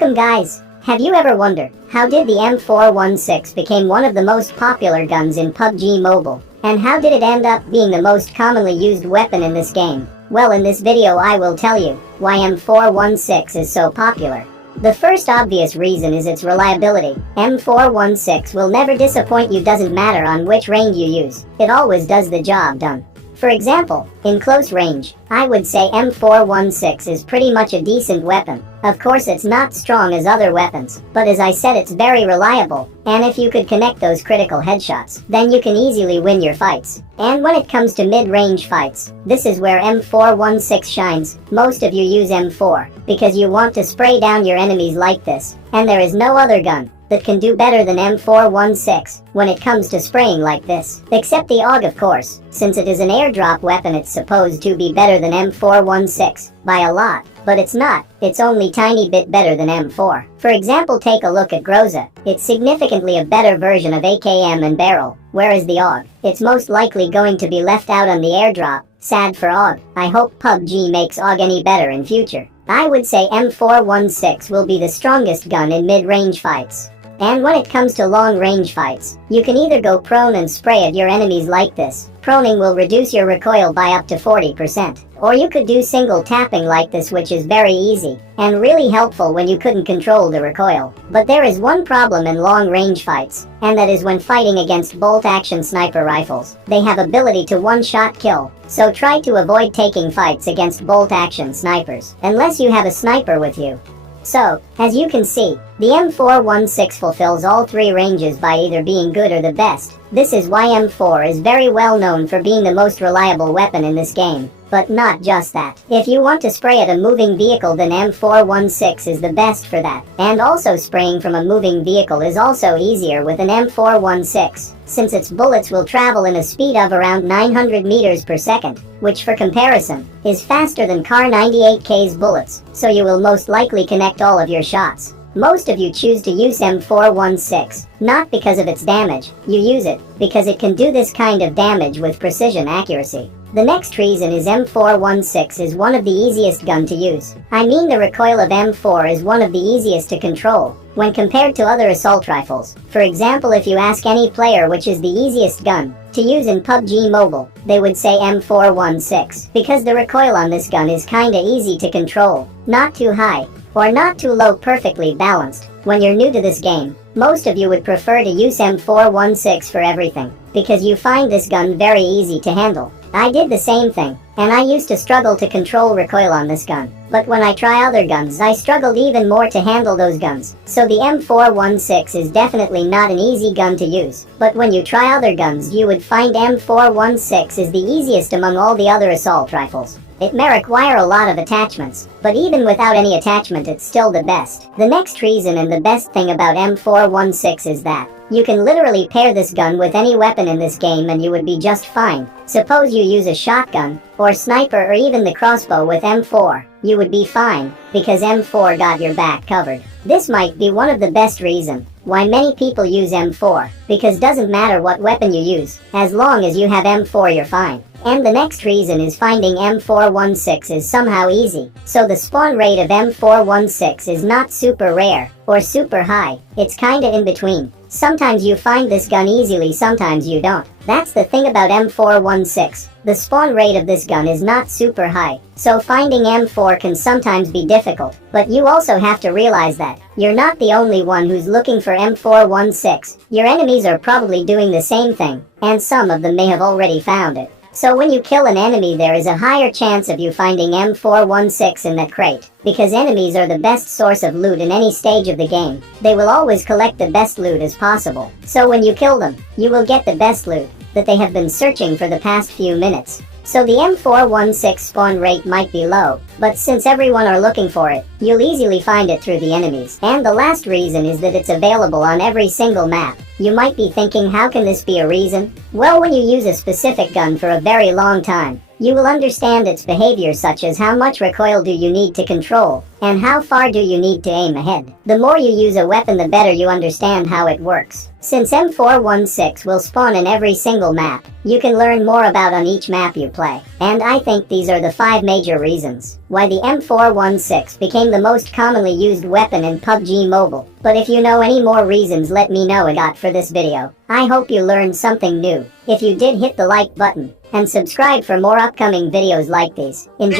Welcome guys! Have you ever wondered, how did the M416 became one of the most popular guns in PUBG Mobile? And how did it end up being the most commonly used weapon in this game? Well, in this video I will tell you why M416 is so popular. The first obvious reason is its reliability. M416 will never disappoint you, doesn't matter on which range you use. It always does the job done. For example, in close range, I would say M416 is pretty much a decent weapon. Of course it's not strong as other weapons, but as I said, it's very reliable, and if you could connect those critical headshots, then you can easily win your fights. And when it comes to mid-range fights, this is where M416 shines. Most of you use M4, because you want to spray down your enemies like this, and there is no other gun that can do better than M416 when it comes to spraying like this. Except the AUG, of course. Since it is an airdrop weapon, it's supposed to be better than M416 by a lot, but it's not. It's only tiny bit better than M4. For example, take a look at Groza. It's significantly a better version of AKM and barrel, whereas the AUG, it's most likely going to be left out on the airdrop. Sad for AUG. I hope PUBG makes AUG any better in future. I would say M416 will be the strongest gun in mid-range fights. And when it comes to long-range fights, you can either go prone and spray at your enemies like this. Proning will reduce your recoil by up to 40%. Or you could do single tapping like this, which is very easy, and really helpful when you couldn't control the recoil. But there is one problem in long-range fights, and that is when fighting against bolt-action sniper rifles. They have ability to one-shot kill, so try to avoid taking fights against bolt-action snipers, unless you have a sniper with you. So, as you can see, the M416 fulfills all three ranges by either being good or the best. This is why M4 is very well known for being the most reliable weapon in this game. But not just that. If you want to spray at a moving vehicle, then M416 is the best for that. And also, spraying from a moving vehicle is also easier with an M416, since its bullets will travel in a speed of around 900 meters per second, which for comparison, is faster than Kar 98K's bullets, so you will most likely connect all of your shots. Most of you choose to use M416, not because of its damage. You use it because it can do this kind of damage with precision accuracy. The next reason is M416 is one of the easiest gun to use. I mean, the recoil of M4 is one of the easiest to control when compared to other assault rifles. For example, if you ask any player which is the easiest gun to use in PUBG Mobile, they would say M416, because the recoil on this gun is kinda easy to control, not too high or not too low, perfectly balanced. When you're new to this game, most of you would prefer to use M416 for everything, because you find this gun very easy to handle. I did the same thing, and I used to struggle to control recoil on this gun. But when I try other guns, I struggled even more to handle those guns. So the M416 is definitely not an easy gun to use. But when you try other guns, you would find M416 is the easiest among all the other assault rifles. It may require a lot of attachments, but even without any attachment, it's still the best. The next reason and the best thing about M416 is that you can literally pair this gun with any weapon in this game and you would be just fine. Suppose you use a shotgun, or sniper, or even the crossbow with M4, you would be fine, because M4 got your back covered. This might be one of the best reasons why many people use M4, because doesn't matter what weapon you use, as long as you have M4 you're fine. And the next reason is finding M416 is somehow easy. So the spawn rate of M416 is not super rare or super high, it's kinda in between. Sometimes you find this gun easily, sometimes you don't. That's the thing about M416. The spawn rate of this gun is not super high, so finding M4 can sometimes be difficult. But you also have to realize that you're not the only one who's looking for M416. Your enemies are probably doing the same thing, and some of them may have already found it. So when you kill an enemy, there is a higher chance of you finding M416 in that crate, because enemies are the best source of loot in any stage of the game. They will always collect the best loot as possible. So when you kill them, you will get the best loot that they have been searching for the past few minutes. So the M416 spawn rate might be low, but since everyone are looking for it, you'll easily find it through the enemies. And the last reason is that it's available on every single map. You might be thinking, how can this be a reason? Well, when you use a specific gun for a very long time, You will understand its behavior, such as how much recoil do you need to control, and how far do you need to aim ahead. The more you use a weapon, the better you understand how it works. Since M416 will spawn in every single map, you can learn more about on each map you play. And I think these are the 5 major reasons why the M416 became the most commonly used weapon in PUBG Mobile. But if you know any more reasons, let me know. For this video, I hope you learned something new. If you did, hit the like button and subscribe for more upcoming videos like these. Enjoy.